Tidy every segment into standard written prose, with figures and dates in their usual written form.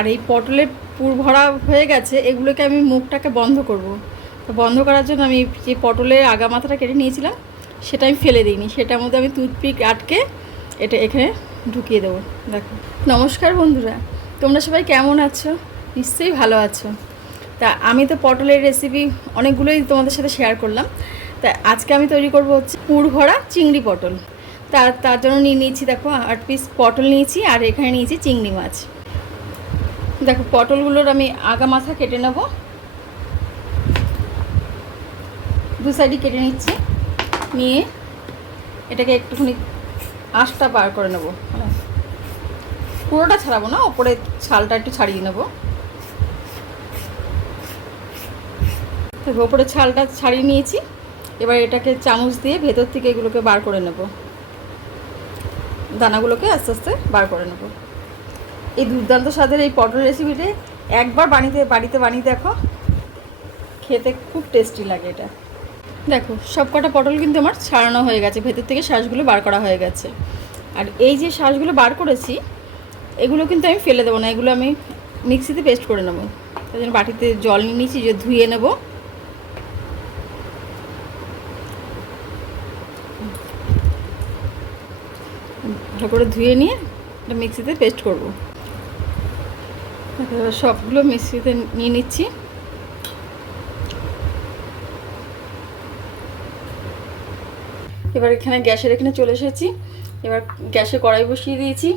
আর এই পটলের পুর ভরা হয়ে গেছে, এগুলোকে আমি মুখটাকে বন্ধ করব। তো বন্ধ করার জন্য আমি যে পটলের আগা মাথাটা কেটে নিয়েছিলাম সেটা আমি ফেলে দিইনি, সেটার মধ্যে আমি টুথপিক আটকে এটা এখানে ঢুকিয়ে দেবো। দেখো। নমস্কার বন্ধুরা, তোমরা সবাই কেমন আছো? নিশ্চয়ই ভালো আছো। তা আমি তো পটলের রেসিপি অনেকগুলোই তোমাদের সাথে শেয়ার করলাম। তা আজকে আমি তৈরি করব হচ্ছে পুর ভরা চিংড়ি পটল। তার জন্য নিয়েছি, দেখো 8 পিস পটল নিয়েছি, আর এখানে নিয়েছি চিংড়ি মাছ। দেখো পটলগুলোর আমি আগা মাথা কেটে নেব, দু সাইডই কেটে নিচ্ছি। নিয়ে এটাকে একটুখানি আঁশটা বার করে নেব, মানে পুরোটা ছাড়াবো না, ওপরে ছালটা একটু ছাড়িয়ে নেব। ওপরে ছালটা ছাড়িয়ে নিয়েছি। এবার এটাকে চামচ দিয়ে ভেতর থেকে এগুলোকে বার করে নেব, দানাগুলোকে আস্তে আস্তে বার করে নেব। এই দুর্দান্ত স্বাদের এই পটল রেসিপিটা একবার বাড়িতে বানিয়ে দেখো, খেতে খুব টেস্টি লাগে এটা। দেখো সব কটা পটল কিন্তু আমার ছাড়ানো হয়ে গেছে, ভেতর থেকে শাঁসগুলো বার করা হয়ে গেছে। আর এই যে শাঁসগুলো বার করেছি এগুলো কিন্তু আমি ফেলে দেবো না, এগুলো আমি মিক্সিতে পেস্ট করে নেবো। তাই জন্য বাটিতে জল নিয়ে নিয়েছি, যে ধুয়ে নেব। ভালো করে ধুয়ে নিয়ে এটা মিক্সিতে পেস্ট করব। সবগুলো মিক্সিতে নিয়ে নিচ্ছি। এবার এখানে এখানে চলে এসেছি। এবার গ্যাসে কড়াই বসিয়ে দিয়েছি,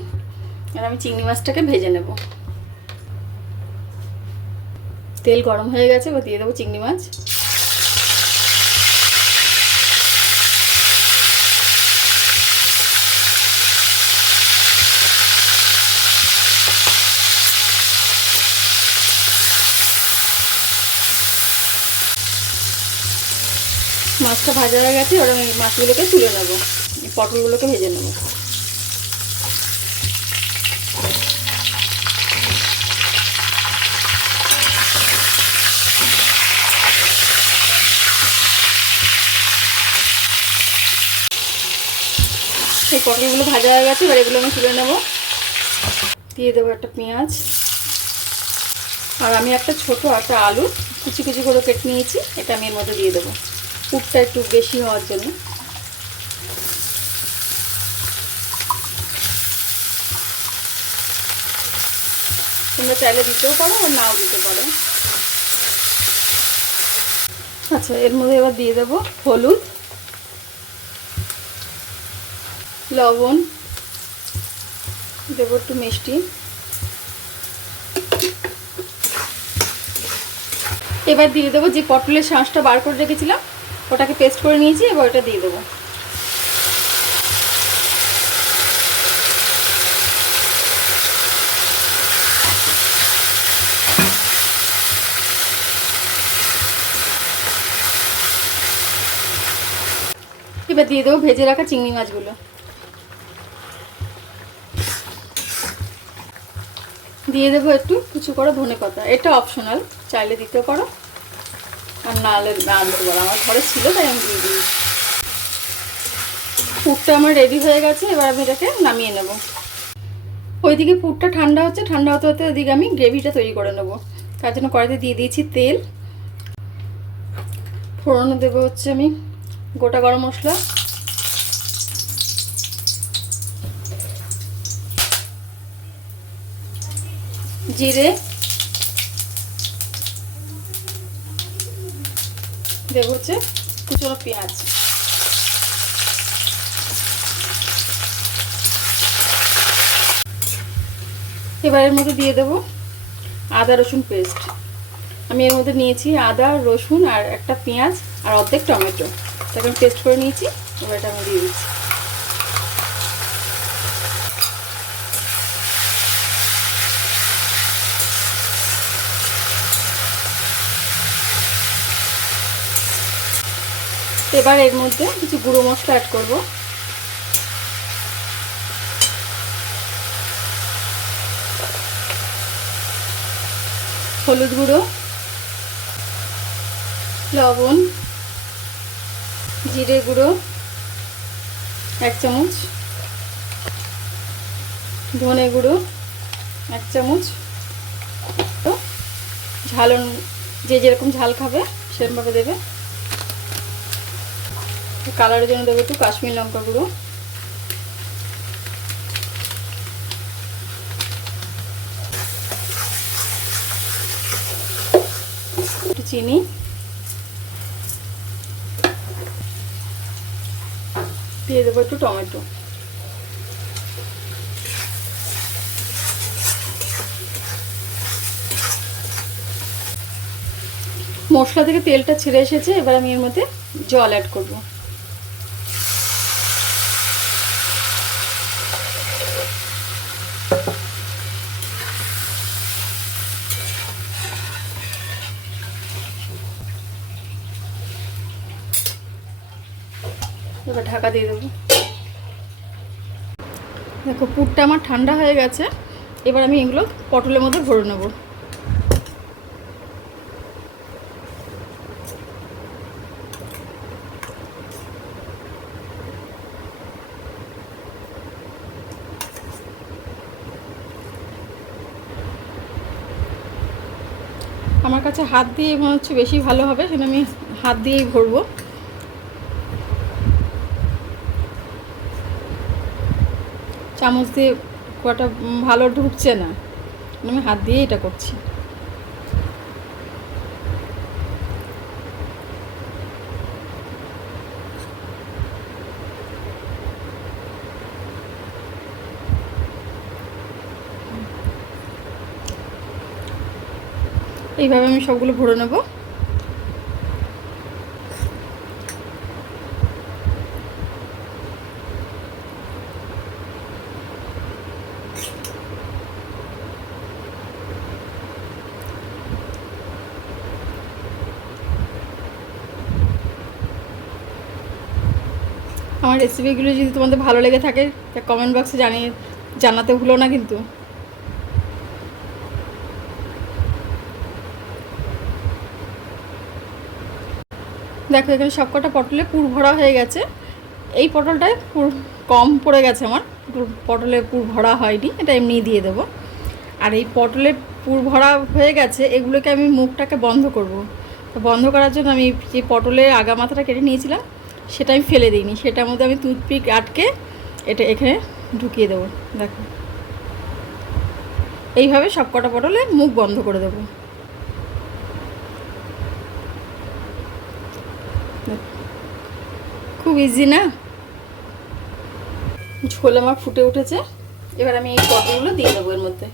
আর আমি চিংড়ি মাছটাকে ভেজে নেব। তেল গরম হয়ে গেছে, এবার দিয়ে দেবো চিংড়ি মাছ। মাছটা ভাজা হয়ে গেছে, এবার আমি মাছগুলোকে তুলে নেব, এই পটলগুলোকে ভেজে নেব। এই পটলগুলো ভাজা হয়ে গেছে, এবার এগুলো আমি তুলে নেব। দিয়ে দেবো একটা পেঁয়াজ, আর আমি একটা আলু কুচি কুচি করে কেটে নিয়েছি, এটা আমি এর মধ্যে দিয়ে দেবো পুরটা একটু বেশি হওয়ার জন্য। তোমরা চাইলে দিতেও পারো আর নাও দিতে পারো। আচ্ছা, এর মধ্যে এবার দিয়ে দেবো হলুদ, লবণ, দেবো একটু মিষ্টি। এবার দিয়ে দেবো যে পটলের শাঁসটা বার করে রেখেছিলাম, ওটাকে পেস্ট করে নিয়েছি, এবার ওটা দিয়ে দেবো। এবার দিয়ে দেবো ভেজে রাখা চিংড়ি মাছগুলো। দিয়ে দেবো একটু কুচি করে ধনেপাতা, এটা অপশনাল, চাইলে দিতেও পারো আর না দিতে পারো। আমার ঘরে ছিল তাই আমি দিয়ে দিই। পুরটা আমার রেডি হয়ে গেছে, এবার আমি এটাকে নামিয়ে নেব। ওইদিকে পুরটা ঠান্ডা হচ্ছে, ঠান্ডা হতে হতে ওইদিকে আমি গ্রেভিটা তৈরি করে নেব। তার জন্য কড়াইতে দিয়ে দিয়েছি তেল। ফোড়নে দেবো হচ্ছে আমি গোটা গরম মশলা, জিরে, দেবো হচ্ছে কুচনো পেঁয়াজ। এবার এর মধ্যে দিয়ে দেবো আদা রসুন পেস্ট। আমি এর মধ্যে নিয়েছি আদা রসুন আর একটা পেঁয়াজ আর অর্ধেক টমেটো, তাকে আমি পেস্ট করে নিয়েছি। এবার এটা আমি দিয়ে দিচ্ছি। এবার এর মধ্যে কিছু গুঁড়ো মশলা অ্যাড করব। হলুদ গুঁড়ো, লবণ, জিরে গুঁড়ো 1 চামচ, ধনে গুঁড়ো 1 চামচ, ঝাল যে যেরকম ঝাল খাবে সেরকমভাবে দেবে। কালারের জন্য দেবো একটু কাশ্মীর লঙ্কা গুঁড়ো, একটু চিনি, দিয়ে দেবো একটু টমেটো। মশলা থেকে তেলটা ছেড়ে এসেছে, এবার আমি এর মধ্যে জল অ্যাড করব। এবার ঢাকা দিয়ে দেবো। দেখো পুরটা আমার ঠান্ডা হয়ে গেছে, এবার আমি এগুলো পটলের মধ্যে ভরে নেব। আমার কাছে হাত দিয়ে মনে হচ্ছে বেশি ভালো হবে, সেটা আমি হাত দিয়েই ভরবো। চামচ দিয়ে কটা ভালো ঢুকছে না, আমি হাত দিয়ে এটা করছি। এইভাবে আমি সবগুলো ভরে নেব। আমার রেসিপিগুলো যদি তোমাদের ভালো লেগে থাকে তা কমেন্ট বক্সে জানাতে ভুলো না কিন্তু। দেখো এখানে সবকটা পটলে পুর ভরা হয়ে গেছে। এই পটলটায় পুর কম পড়ে গেছে, আমার পটলে পুর ভরা হয়নি, এটা এমনি দিয়ে দেবো। আর এই পটলে পুর ভরা হয়ে গেছে, এগুলোকে আমি মুখটাকে বন্ধ করব। তো বন্ধ করার জন্য আমি যে পটলের আগা মাথাটা কেটে নিয়েছিলাম সেটা আমি ফেলে দিইনি, সেটার মধ্যে আমি টুথপিক আটকে এটা এখানে ঢুকিয়ে দেবো। দেখো এইভাবে সবকটা পটলে মুখ বন্ধ করে দেবো। খুব ইজি না? ঝোল আমার ফুটে উঠেছে, এবার আমি এই পটলগুলো দিয়ে দেবো এর মধ্যে।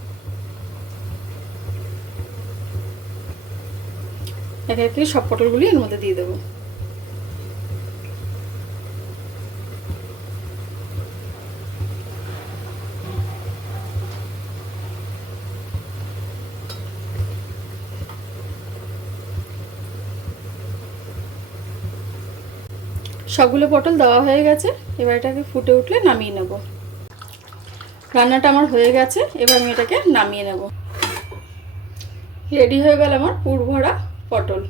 একে একে সব পটলগুলি এর মধ্যে দিয়ে দেবো। সবগুলো পটল দেওয়া হয়ে গেছে, এবার এটাকে ফুটে উঠলে নামিয়ে নেব। রান্নাটা আমার হয়ে গেছে, এবার আমি এটাকে নামিয়ে নেব। রেডি হয়ে গেল আমার পুর ভরা পটল।